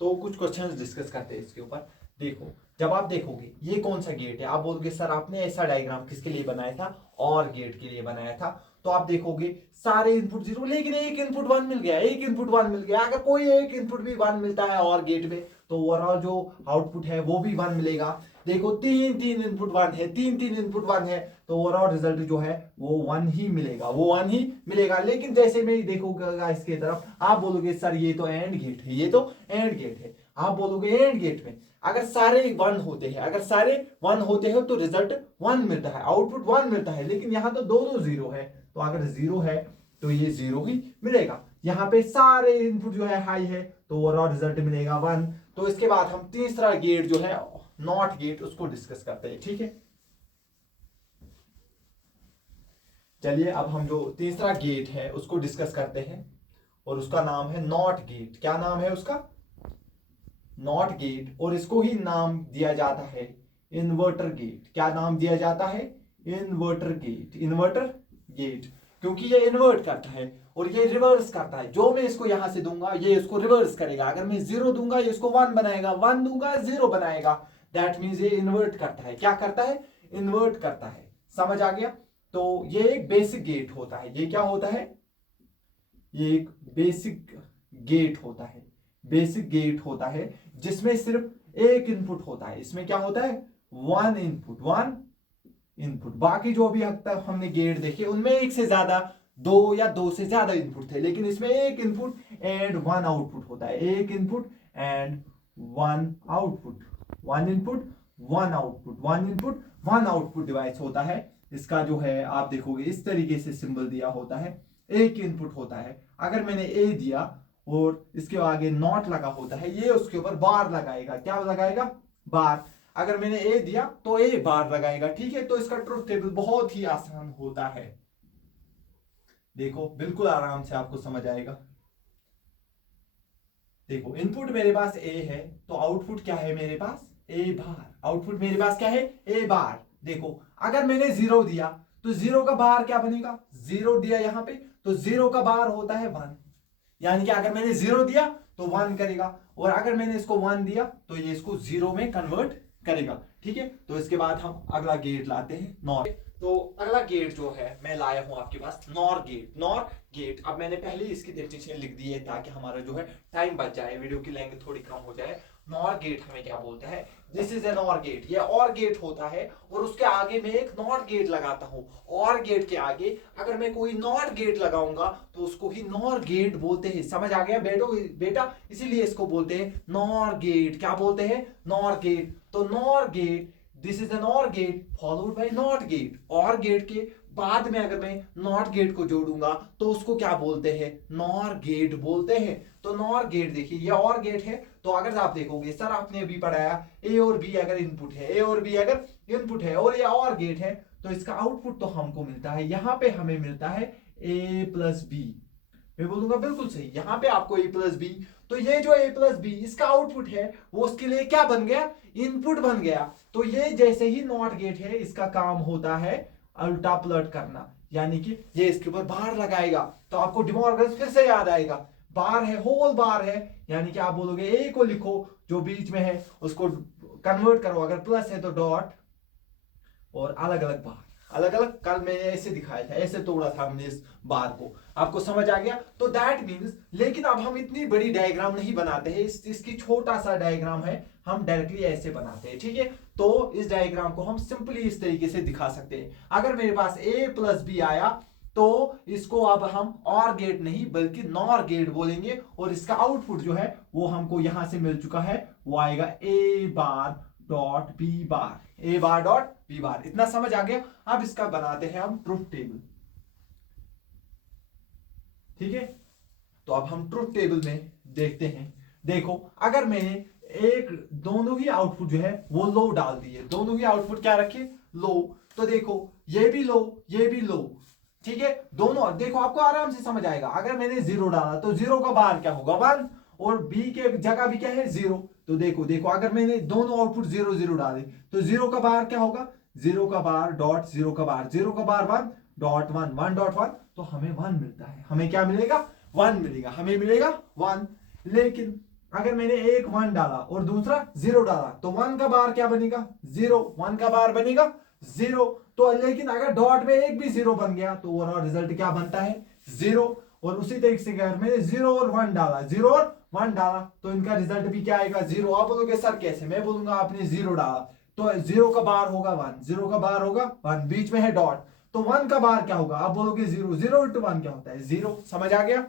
तो कुछ questions discuss करते हैं इसके ऊपर। देखो, जब आप देखोगे ये कौन सा गेट है, आप बोलोगे सर आपने ऐसा डायग्राम किसके लिए बनाया था, और गेट के लिए बनाया था। तो आप देखोगे सारे इनपुट जीरो, लेकिन एक इनपुट वन मिल गया, एक इनपुट वन मिल गया। अगर कोई एक इनपुट भी वन मिलता है और गेट में, तो ओवरऑल जो आउटपुट है वो भी वन मिलेगा। देखो तीन तीन इनपुट वन है, तीन तीन इनपुट वन है, तो ओवरऑल रिजल्ट जो है वो वन ही मिलेगा, वो वन ही मिलेगा। लेकिन जैसे मैं देखूंगा इसके तरफ, आप बोलोगे सर ये तो एंड गेट है, ये तो एंड गेट है। आप बोलोगे एंड गेट में अगर सारे वन होते हैं, अगर सारे वन होते हैं तो रिजल्ट वन मिलता है, आउटपुट वन मिलता है। लेकिन यहाँ तो दोनों जीरो है, तो अगर जीरो है तो ये जीरो ही मिलेगा। यहाँ पे सारे इनपुट जो है हाई है, तो ओवरऑल रिजल्ट मिलेगा वन। तो इसके बाद हम तीसरा गेट जो है नॉट गेट, उसको डिस्कस करते हैं, ठीक है। चलिए अब हम जो तीसरा गेट है उसको डिस्कस करते हैं, और उसका नाम है नॉट गेट। क्या नाम है उसका? Not gate. और इसको ही नाम दिया जाता है इन्वर्टर गेट। क्या नाम दिया जाता है? Inverter gate. इन्वर्टर गेट क्योंकि ये इन्वर्ट करता है और ये रिवर्स करता है। जो मैं इसको यहां से दूंगा ये इसको रिवर्स करेगा। अगर मैं जीरो दूंगा ये इसको वन बनाएगा, वन दूंगा जीरो बनाएगा। दैट मीन्स ये इन्वर्ट करता है। क्या करता है? इन्वर्ट करता है। समझ आ गया? तो ये एक बेसिक गेट होता है। ये क्या होता है? ये एक बेसिक गेट होता है। बेसिक गेट होता है जिसमें सिर्फ एक इनपुट होता है। इसमें क्या होता है? One input, one input. बाकी जो भी अब तक हमने गेट देखे उनमें एक से ज्यादा, दो या दो से ज्यादा इनपुट थे, लेकिन इसमें एक इनपुट एंड वन आउटपुट होता है। एक input and one output, one input one output, one input one output device होता है। इसका जो है आप देखोगे इस तरीके से सिंबल दिया होता है। एक इनपुट होता है, अगर मैंने ए दिया और इसके आगे नॉट लगा होता है, ये उसके ऊपर बार लगाएगा। क्या लगाएगा? बार। अगर मैंने ए दिया तो ए बार लगाएगा, ठीक है। तो इसका ट्रुथ टेबल बहुत ही आसान होता है। देखो बिल्कुल आराम से आपको समझ आएगा। देखो इनपुट मेरे पास ए है, तो आउटपुट क्या है मेरे पास? ए बार। आउटपुट मेरे पास क्या है? ए बार। देखो अगर मैंने जीरो दिया तो जीरो का बार क्या बनेगा? जीरो दिया यहां पे तो जीरो का बार होता है वन। यानी कि अगर मैंने जीरो दिया तो वन करेगा, और अगर मैंने इसको वन दिया तो ये इसको जीरो में कन्वर्ट करेगा, ठीक है। तो इसके बाद हम अगला गेट लाते हैं, नॉर। तो अगला गेट जो है मैं लाया हूं आपके पास, नॉर गेट। नॉर गेट, अब मैंने पहले इसकी डेफिनेशन लिख दी है ताकि हमारा जो है टाइम बच जाए, वीडियो की लेंथ थोड़ी कम हो जाए। नॉर गेट हमें क्या बोलता है? This is an OR gate. ये और गेट होता है और उसके आगे मैं एक नॉट गेट लगाता हूं। और गेट के आगे अगर मैं कोई नॉट गेट लगाऊंगा तो उसको ही नॉर गेट बोलते हैं। समझ आ गया बेटा? इसीलिए इसको बोलते हैं नॉर गेट। क्या बोलते हैं? NOR gate. तो NOR gate, this is an OR gate followed by not gate. OR gate के बाद में अगर मैं नॉट गेट को जोड़ूंगा तो उसको क्या बोलते हैं? नॉर गेट बोलते हैं। तो नॉर गेट देखिए ये और गेट है। तो अगर आप देखोगे सर आपने अभी पढ़ाया ए और बी अगर इनपुट है, ए और बी अगर इनपुट है और ये और गेट है, तो इसका आउटपुट तो हमको मिलता है, यहां पे हमें मिलता है ए प्लस बी। मैं बोलूंगा बिल्कुल सही, यहां पे आपको ए प्लस बी। तो ये जो ए प्लस बी इसका आउटपुट है वो उसके लिए क्या बन गया? इनपुट बन गया। तो ये जैसे ही नॉट गेट है इसका काम होता है उल्टा पलट करना, यानी कि ये इसके ऊपर बार लगाएगा। तो आपको डिमॉर्गन फिर से याद आएगा, बार है, होल बार है, यानी कि आप बोलोगे ए को लिखो जो बीच में है उसको कन्वर्ट करो, अगर प्लस है तो डॉट, और अलग अलग बार, अलग अलग। कल मैंने ऐसे दिखाया था, ऐसे तोड़ा था हमने इस बार को। आपको समझ आ गया? तो दैट मींस, लेकिन अब हम इतनी बड़ी डायग्राम नहीं बनाते हैं, इसकी छोटा सा डायग्राम है, हम डायरेक्टली ऐसे बनाते हैं, ठीक है। तो इस डायग्राम को हम सिंपली इस तरीके से दिखा सकते हैं। अगर मेरे पास ए प्लस बी आया तो इसको अब हम और गेट नहीं बल्कि नॉर गेट बोलेंगे, और इसका आउटपुट जो है वो हमको यहां से मिल चुका है, वो आएगा ए बार डॉट बी बार, ए बार डॉट बी बार। इतना समझ आ गया? अब इसका बनाते हैं हम ट्रुथ टेबल, ठीक है। तो अब हम ट्रुथ टेबल में देखते हैं। देखो अगर मैंने एक, दोनों ही आउटपुट जो है वो लो डाल दिए, दोनों ही आउटपुट क्या रखे? लो। तो देखो ये भी लो, ये भी लो, ठीक है। दोनों देखो आपको आराम से समझ आएगा। अगर मैंने जीरो डाला तो जीरो का बार क्या होगा? वन, और बी के जगह भी क्या है? जीरो। तो देखो देखो अगर मैंने दोनों आउटपुट जीरो जीरो डाले तो जीरो का बार क्या होगा? जीरो का बार डॉट जीरो का बार, जीरो का bar one dot one, one dot one, तो हमें वन मिलता है। हमें क्या मिलेगा? वन मिलेगा, हमें मिलेगा वन। लेकिन अगर मैंने एक 1 डाला और दूसरा 0 डाला तो 1 का बार क्या बनेगा 0, 1 का बार बनेगा 0। तो लेकिन अगर डॉट में एक भी 0 बन गया तो ओवरऑल रिजल्ट क्या बनता है 0। और उसी तरीके से अगर मैंने 0 और 1 डाला, 0 और 1 डाला तो इनका रिजल्ट भी क्या आएगा 0। आप बोलोगे सर कैसे, मैं बोलूंगा आपने 0 डाला तो 0 का बार होगा 1, 0 का बार होगा 1, बीच में है डॉट, तो 1 का बार क्या होगा, आप बोलोगे 0, 0 इंटू 1 क्या होता है 0। समझ आ गया।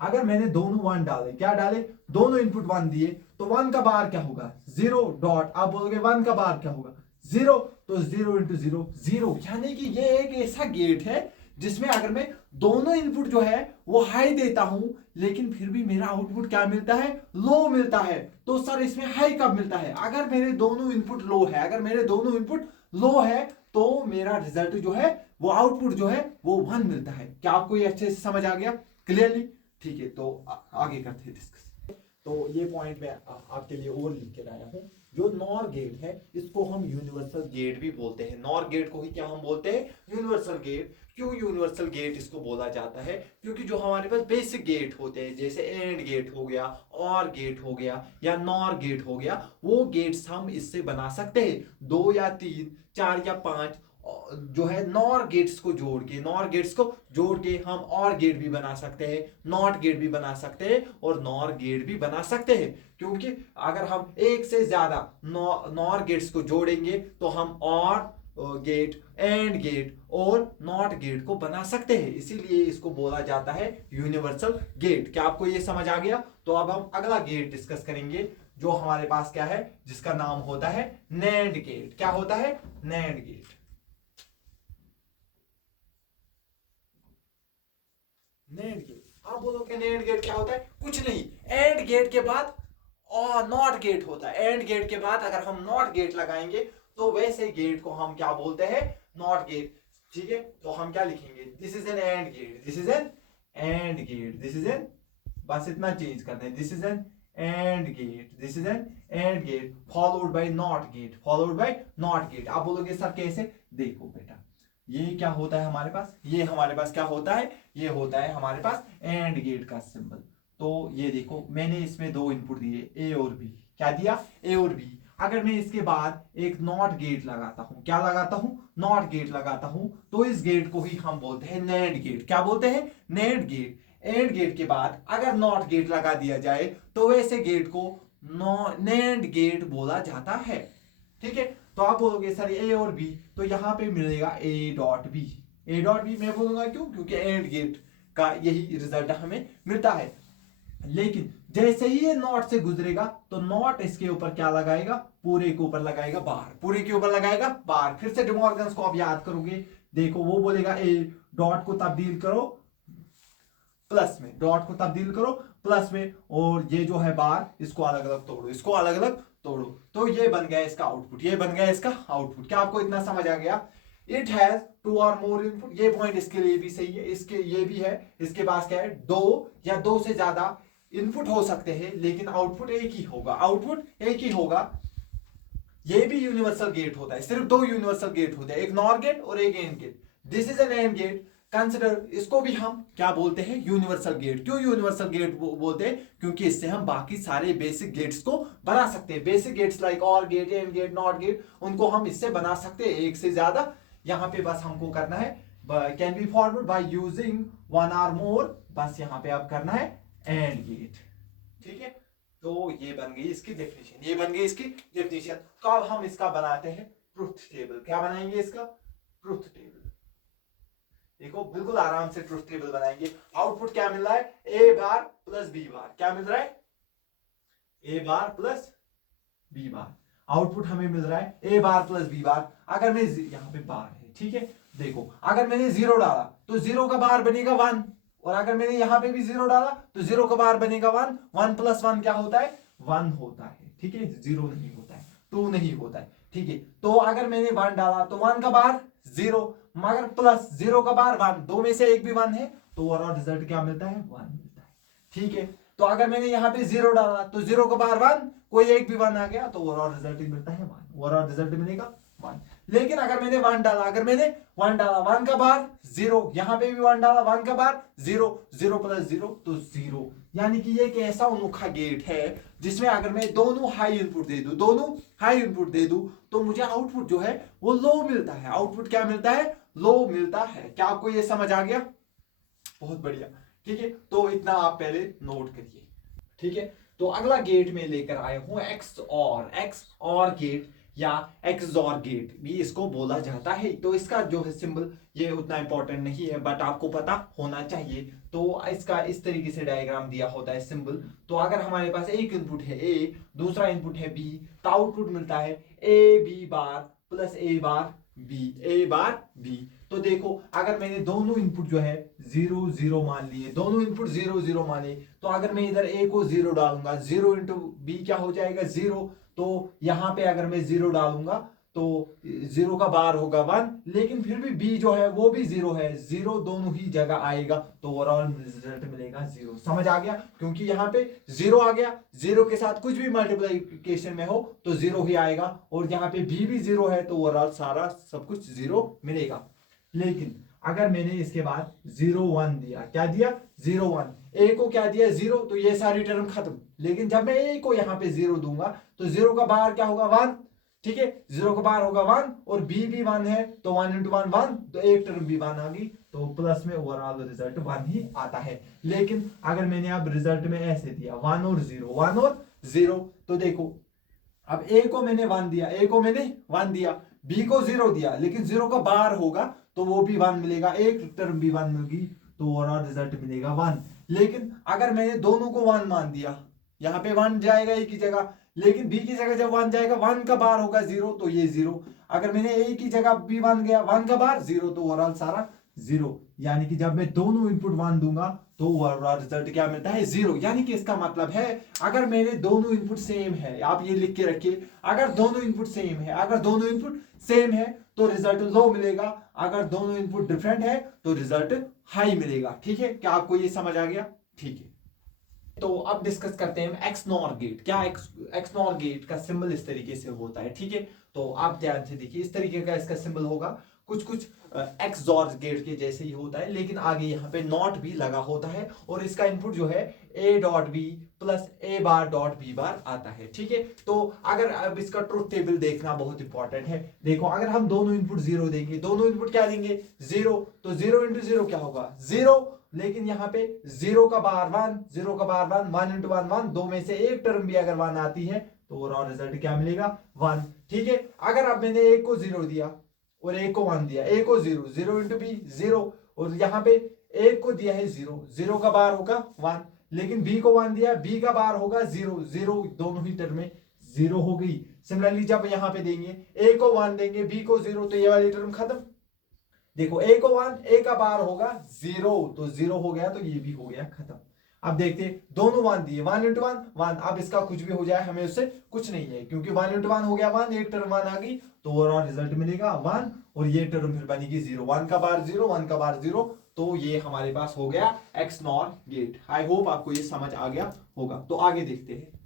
अगर मैंने दोनों 1 डाले, क्या डाले, दोनों इनपुट 1 दिए, तो 1 का बार क्या होगा 0 डॉट, आप बोलोगे 1 का बार क्या होगा 0, तो 0 इंटू 0 0। यानी कि ये एक ऐसा गेट है जिसमें अगर मैं दोनों इनपुट जो है वो हाई देता हूं लेकिन फिर भी मेरा आउटपुट क्या मिलता है लो मिलता है। तो सर इसमें हाई कब मिलता है, अगर मेरे दोनों इनपुट लो है, अगर मेरे दोनों इनपुट लो है तो मेरा रिजल्ट जो है वो आउटपुट जो है वो 1 मिलता है। क्या आपको ये अच्छे से समझ आ गया क्लियरली। ठीक है, तो आगे करते हैं डिस्कस। तो ये पॉइंट मैं आपके लिए और लिख के लाया हूं। जो नॉर गेट है इसको हम यूनिवर्सल गेट भी बोलते हैं। नॉर गेट को ही क्या हम बोलते हैं यूनिवर्सल गेट। क्यों यूनिवर्सल गेट इसको बोला जाता है, क्योंकि जो हमारे पास बेसिक गेट होते हैं जैसे एंड गेट हो गया, और गेट हो गया या नॉर गेट हो गया, वो गेट्स हम इससे बना सकते हैं 2 या 3, 4 या 5 जो है नॉर गेट्स को जोड़ के, नॉर गेट्स को जोड़ के हम और गेट भी बना सकते हैं, नॉट गेट भी बना सकते हैं और नॉर गेट भी बना सकते हैं। क्योंकि अगर हम एक से ज्यादा नॉर गेट्स को जोड़ेंगे तो हम और गेट, एंड गेट और नॉट गेट को बना सकते हैं, इसीलिए इसको बोला जाता है यूनिवर्सल गेट। क्या आपको ये समझ आ गया। तो अब हम अगला गेट डिस्कस करेंगे जो हमारे पास क्या है, जिसका नाम होता है नैंड गेट। क्या होता है नैंड गेट। नैंड गेट, आप बोलोगे नैंड गेट क्या होता है, कुछ नहीं, एंड गेट के बाद और नॉट गेट होता है। एंड गेट के बाद अगर हम नॉट गेट लगाएंगे तो वैसे गेट को हम क्या बोलते हैं नॉट गेट। ठीक है, तो हम क्या लिखेंगे, this is an and gate, this is an and gate, this is an, बस इतना चेंज करना है, this is an and gate, this is an and gate followed by not gate, followed by not gate. आप बोलोगे sir कैसे, देखो बेटा ये क्या होता है हमारे पास, ये हमारे पास क्या होता है, ये होता है हमारे पास एंड गेट का सिंबल। तो ये देखो मैंने इसमें 2 इनपुट दिए ए और बी, क्या दिया ए और बी। अगर मैं इसके बाद एक नॉट गेट लगाता हूं, क्या लगाता हूं नॉट गेट लगाता हूं, तो इस गेट को ही हम बोलते हैं नैंड गेट। क्या बोलते हैं नैंड गेट। एंड गेट के बाद अगर नॉट गेट लगा दिया जाए तो वैसे गेट को नैंड गेट बोला जाता है। ठीक है, तो आप बोलोगे सर ए और बी, तो यहां पे मिलेगा A dot B, A dot B मैं बोलूंगा क्यों, क्योंकि एंड गेट का यही रिजल्ट हमें मिलता है। लेकिन जैसे ही ये नॉट से गुजरेगा तो नॉट इसके ऊपर क्या लगाएगा, पूरे के ऊपर लगाएगा बार, पूरे के ऊपर लगाएगा बार। फिर से डिमॉर्गन्स को आप याद करोगे, देखो वो बोलेगा ए डॉट को तब्दील करो प्लस में, डॉट को तब्दील करो प्लस में, और ये जो है बार इसको अलग अलग तोड़ो, इसको अलग अलग तोड़ो, तो ये बन गया इसका आउटपुट, ये बन गया इसका आउटपुट। क्या आपको इतना समझ आ गया। इट हैज 2 और मोर इनपुट, ये पॉइंट इसके लिए भी सही है, इसके ये भी है, इसके पास क्या है 2 या 2 से ज्यादा इनपुट हो सकते हैं लेकिन आउटपुट एक ही होगा, आउटपुट एक ही होगा। ये भी यूनिवर्सल गेट होता है, सिर्फ 2 यूनिवर्सल गेट होते हैं, एक नॉर गेट और एक and gate. This is an and gate, consider, इसको भी हम क्या बोलते हैं यूनिवर्सल गेट। क्यों यूनिवर्सल गेट बोलते हैं, क्योंकि इससे हम बाकी सारे बेसिक गेट्स को बना सकते हैं। Basic gates like or gate, and gate, not gate, उनको हम इससे बना सकते हैं एक से ज्यादा। यहां पे बस हमको करना है can be formed by using 1 और मोर, बस यहां पे अब करना है एंड गेट। ठीक है, तो ये बन गई इसकी डेफिनेशन, ये बन गई इसकी डेफिनेशन। तो अब हम इसका बनाते हैं ट्रुथ टेबल। क्या बनाएंगे इसका ट्रुथ टेबल, देखो बिल्कुल आराम से ट्रुथ टेबल बनाएंगे। आउटपुट क्या मिल रहा है, ए बार प्लस बी बार, क्या मिल रहा है ए बार प्लस बी बार। आउटपुट हमें मिल रहा है ए बार प्लस बी बार। अगर मैं यहां पे बार है, ठीक है, देखो अगर मैंने 0 डाला तो 0 का बार बनेगा 1, और अगर मैंने यहां पे भी 0 डाला तो 0 का बार बनेगा 1, 1 प्लस 1 क्या होता है 1 होता है। ठीक है, 0 नहीं होता है, 2 नहीं होता है। ठीक है, तो अगर मैंने 1 डाला तो 1 का बार 0, मगर प्लस 0 का बार 1, 2 में से एक भी 1 है तो ओवरऑल रिजल्ट क्या मिलता है 1 मिलता है। ठीक है, तो अगर मैंने यहाँ पे 0 डाला तो 0 का बार 1, कोई एक भी 1 आ गया तो ओवरऑल रिजल्ट मिलता है 1, ओवरऑल रिजल्ट मिलेगा 1। लेकिन अगर मैंने 1 डाला, अगर मैंने 1 डाला, 1 का बार 0, यहां पे भी 1 डाला, 1 का बार 0, 0 + 0 तो 0। यानी कि ये एक ऐसा अनोखा गेट है जिसमें अगर मैं दोनों हाई इनपुट दे दूं, दोनों हाई इनपुट दे दूं, तो मुझे आउटपुट जो है वो लो मिलता है। आउटपुट क्या मिलता है? लो मिलता है। क्या आपको ये समझ आ गया? बहुत बढ़िया। ठीक है, तो इतना आप पहले नोट करिए। ठीक है, तो अगला गेट में लेकर आया हूं एक्स और गेट या एक्सॉर गेट भी इसको बोला जाता है। तो इसका जो है सिंबल ये उतना इंपॉर्टेंट नहीं है, बट आपको पता होना चाहिए। तो इसका इस तरीके से डायग्राम दिया होता है सिंबल। तो अगर हमारे पास एक इनपुट है ए, दूसरा इनपुट है बी, तो आउटपुट मिलता है A B bar plus A bar B, A bar B. तो देखो अगर मैंने दोनों इनपुट जो है 0 0 मान लिए, दोनों इनपुट 0 0 माने, तो अगर मैं इधर ए को 0 डालूंगा, 0 इंटू बी क्या हो जाएगा? 0। तो यहां पे अगर मैं 0 डालूंगा तो 0 का बार होगा 1, लेकिन फिर भी बी जो है वो भी 0 है, 0 दोनों ही जगह आएगा, तो ओवरऑल रिजल्ट मिलेगा 0। समझ आ गया? क्योंकि यहाँ पे 0 आ गया, 0 के साथ कुछ भी मल्टीप्लिकेशन में हो तो 0 ही आएगा, और यहाँ पे बी भी 0 है, तो ओवरऑल सारा सब कुछ 0 मिलेगा। लेकिन अगर मैंने इसके बाद 0 1 दिया, क्या दिया? 0 1, ए को क्या दिया? 0, तो ये सारी टर्म खत्म। लेकिन जब मैं ए को यहाँ पे 0 दूंगा तो 0 का बाहर क्या होगा? 1। ठीक है, 0 का बाहर होगा 1, और बी भी 1 है, तो 1 × 1 1, तो एक टर्म भी 1 आ गई, तो प्लस में ओवरऑल रिजल्ट 1 ही आता है। लेकिन अगर मैंने अब रिजल्ट में ऐसे दिया 1 और 0, 1 और 0, तो देखो अब ए को मैंने 1 दिया, ए को मैंने 1 दिया, बी को 0 दिया, लेकिन 0 का बार होगा तो वो भी 1 मिलेगा, एक टर्म भी 1 मिलेगी, तो ओवरऑल रिजल्ट मिलेगा 1। लेकिन अगर मैंने दोनों को 1 मान दिया, यहाँ पे 1 जाएगा ए की जगह, लेकिन बी की जगह जब 1 जाएगा, 1 का बार होगा 0, तो ये 0। अगर मैंने ए की जगह बी 1 गया, 1 का बार 0, तो ओवरऑल सारा 0। यानी कि जब मैं दोनों इनपुट 1 दूंगा तो ओवरऑल रिजल्ट क्या मिलता है? 0। यानी कि इसका मतलब है अगर मेरे दोनों इनपुट सेम है, आप ये लिख के रखिए, अगर दोनों इनपुट सेम है, अगर दोनों इनपुट सेम है तो रिजल्ट लो मिलेगा, अगर दोनों इनपुट डिफरेंट है तो रिजल्ट हाई मिलेगा। ठीक है, क्या आपको ये समझ आ गया? ठीक है, तो अब डिस्कस करते हैं एक्स नॉर गेट। क्या एक्स नॉर गेट का सिंबल इस तरीके से होता है। ठीक है, तो आप ध्यान से देखिए, इस तरीके का इसका सिंबल होगा, कुछ कुछ एक्सॉर गेट के जैसे ही होता है, लेकिन आगे यहाँ पे नॉट भी लगा होता है, और इसका इनपुट जो है A dot B plus A bar dot B bar आता है। ठीक है, तो अगर अब इसका ट्रुथ टेबल देखना बहुत इंपॉर्टेंट है। देखो अगर हम दोनों इनपुट 0 देंगे, दोनों इनपुट क्या देंगे? 0, तो 0 × 0 क्या होगा? 0। लेकिन यहाँ पे 0 का बार 1, 0 का बार 1, 1 × 1 1, दो में से एक टर्म भी अगर 1 आती है तो ओवरऑल रिजल्ट क्या मिलेगा? 1। ठीक है, अगर अब मैंने एक को 0 दिया और एक को 1 दिया, ए को 0, 0 × बी 0, और यहाँ पे एक को दिया है 0, 0 का बार होगा 1, लेकिन बी को 1 दिया, बी का बार होगा 0, 0 दोनों ही टर्म में 0 हो गई। सिमिलरली जब यहाँ पे देंगे, ए को 1 देंगे, बी को 0, तो ये वाली टर्म खत्म। देखो ए को 1, ए का बार होगा 0, तो 0 हो गया, तो ये भी हो गया खत्म। अब देखते दोनों 1 दिए, 1 × 1 1, अब इसका कुछ भी हो जाए हमें उससे कुछ नहीं है, क्योंकि 1 × 1 हो गया 1, एक टर्म 1 आ गई, तो ओवरऑल रिजल्ट मिलेगा 1, और ये टर्म फिर बनेगी 0, 1 का बार 0, 1 का बार 0, तो ये हमारे पास हो गया X nor gate. I hope आपको ये समझ आ गया होगा। तो आगे देखते हैं।